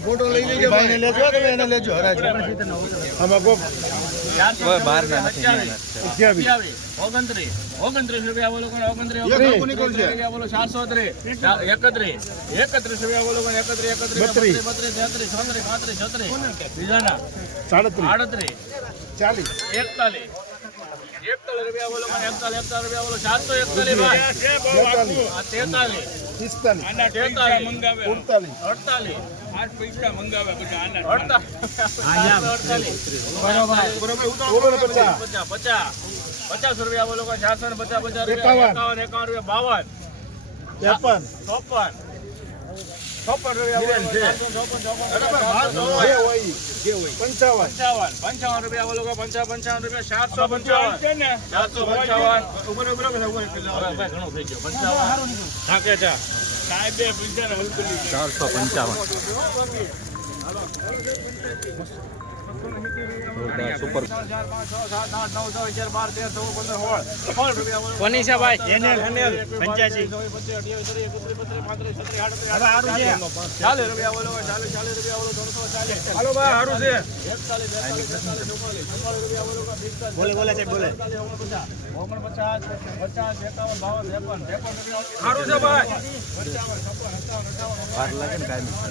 Photo લઈ લેજો ભાઈને લેજો તમે એને લેજો હરાજો આમાં કોક ઓગણત્રીસ ઓગણત્રીસ રૂપિયા બોલો ઓગણત્રીસ બોલો ચારસો ત્રીસ એકત્રીસ એકત્રીસ રૂપિયા બોલો એકત્રીસ એકત્રીસ બત્રીસ. બત્રીસ તેત્રીસ ચોત્રીસ પાંત્રીસ છત્રીસ બીજાના સાડત્રીસ. આડત્રીસ ચાલીસ. એકતાલીસ પચાસ. પચાસ પચાસ. રૂપિયા બોલો ચારસો ને પચાસ પચાસ એકાવન. રૂપિયા. એકાવન. એકાવન રૂપિયા બાવન. ચોપન ચોપન રૂપિયા બોલો કોઈ ચારસો ને ચોપન રૂપિયા. પંચાવન. પંચાવન. પંચાવન રૂપિયા બોલો પંચાવન પંચાવન રૂપિયા સાતસો પંચાવન. સાતસો પંચાવન. હવે ભાઈ ઘણું થઈ ગયું. પંચાવન. ઠાકે ચા ચારસો પંચાવન. સુપર કોની છે તેર ચૌદ પંદર સોળ સોળ રૂપિયા બોલો પંચ્યાસી ચાલીસ રૂપિયા બોલો ચાલીસ ચાલીસ રૂપિયા બોલો ત્રણસો ચાલીસ. હાલો ભાઈ હારું છે. એકતાલીસ બેતાલીસ તેતાલીસ ચુમ્માલીસ ચુમ્માલીસ રૂપિયા બોલો બોલે બોલે છે બોલે. ઓગણપચાસ પચાસ એકાવન બાવન ત્રેપન ત્રેપન રૂપિયા સારું છે ભાઈ. પંચાવન છપ્પન સત્તાવન અઠાવન વાર લાગે ને કાઈ નહીં.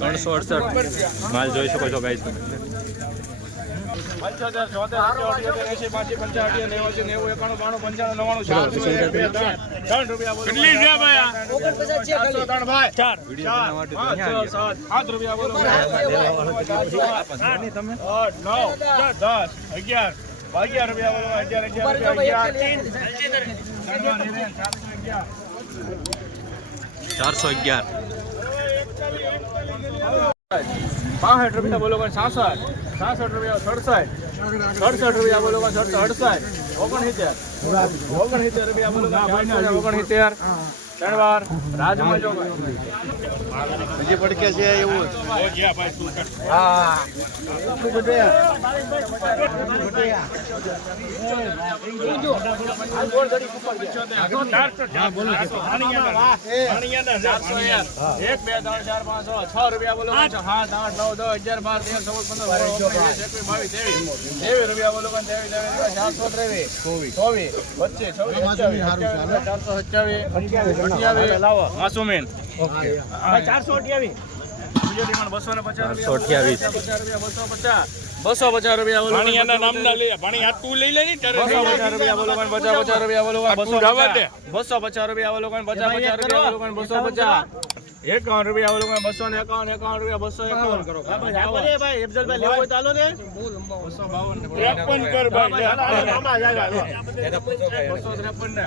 ત્રણસો અડસઠ માલ જોઈ શકો છો ગાઈસ પંચોતેર ચોતેર અઠ્યોતેર એસી પાંચી પંચાસી નેવું નેવું એકાણું બાણું પંચાણું નવ્વાણું ચારસો એક બે ત્રણ ત્રણ રૂપિયા બોલો કેટલી છે ભાઈ ચારસો ત્રણ ભાઈ ચાર ચાર પાંચ છ સાત સાત રૂપિયા બોલો આઠ નવ દસ દસ અગિયાર અગિયાર રૂપિયા બોલો અગિયાર અગિયાર રૂપિયા અગિયાર ચારસો અગિયાર. બાસઠ રૂપિયા બોલો કોઈ સાસઠ. સાસઠ રૂપિયા સડસઠ. સડસઠ રૂપિયા બોલો સડસઠ અડસઠ. ઓગણસિત્તેર. ઓગણસિત્તેર રૂપિયા બોલો ઓગણસિત્તેર. ત્રણ વાર રાજમાં જો બીજી પડકે છે એવું એક બે ત્રણ ચાર પાંચ છ રૂપિયા બોલો સાત આઠ નવ દસ અગિયાર બાર તેર ચૌદ પંદર એકવીસ બાવીસ ત્રેવીસ ત્રેવીસ રૂપિયા બોલો ત્રેવીસ ત્રેવીસ ચારસો ત્રેવીસ ચોવીસ છવ્વીસ સત્યાવીસ ચારસો સત્યાવીસ અઠ્યાવીસ. લાવો. ચારસો અઠ્યાવીસ. બસો ને પચાસ ચારસો અઠ્યાવીસ. બસો પચાસ બસો પચાસ. રૂપિયા બોલો ભાણિયાના નામ ના લઈ ભાણી આ તું લઈ લે ને બસો પચાસ રૂપિયા બોલો કોણ પચાસ પચાસ રૂપિયા બોલો બસો બસો પચાસ રૂપિયા બોલો કોણ પચાસ પચાસ રૂપિયા બોલો કોણ બસો પચાસ. એકાવન રૂપિયા બોલો કોણ બસો ને એકાવન એકાવન રૂપિયા બસો એકાવન. કરો ભાઈ અફજલભાઈ લેવો તો હાલો ને. બસો બાવન. ત્રેપન કર ભાઈ. બસો ત્રેપન ને.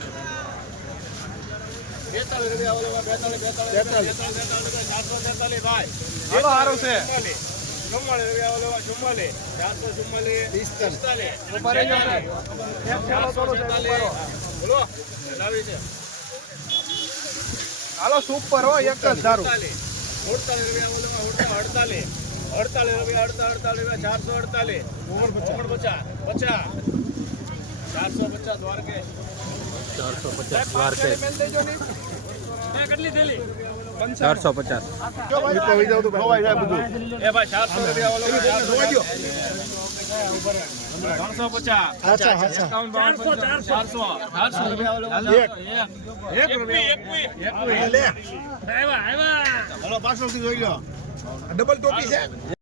બેતાલીસ રૂપિયા બોલો બેતાલીસ બેતાલીસ ભાઈ હાલો સારું છે ચુમ્માલીસ રૂપિયા હાલો સુપર હો એક જ ધારું અડતાલીસ રૂપિયા બોલો અડતાલીસ અડતાલીસ રૂપિયા અડતા અડતાલીસ રૂપિયા ચારસો અડતાલીસ ઓગણપચાસ પચાસ, ચારસો પચાસ, દ્વારકેશ. ચારસો પચાસ વાર છે. ચારસો પચાસ. ચારસો પચાસ ડબલ ટોપી છે.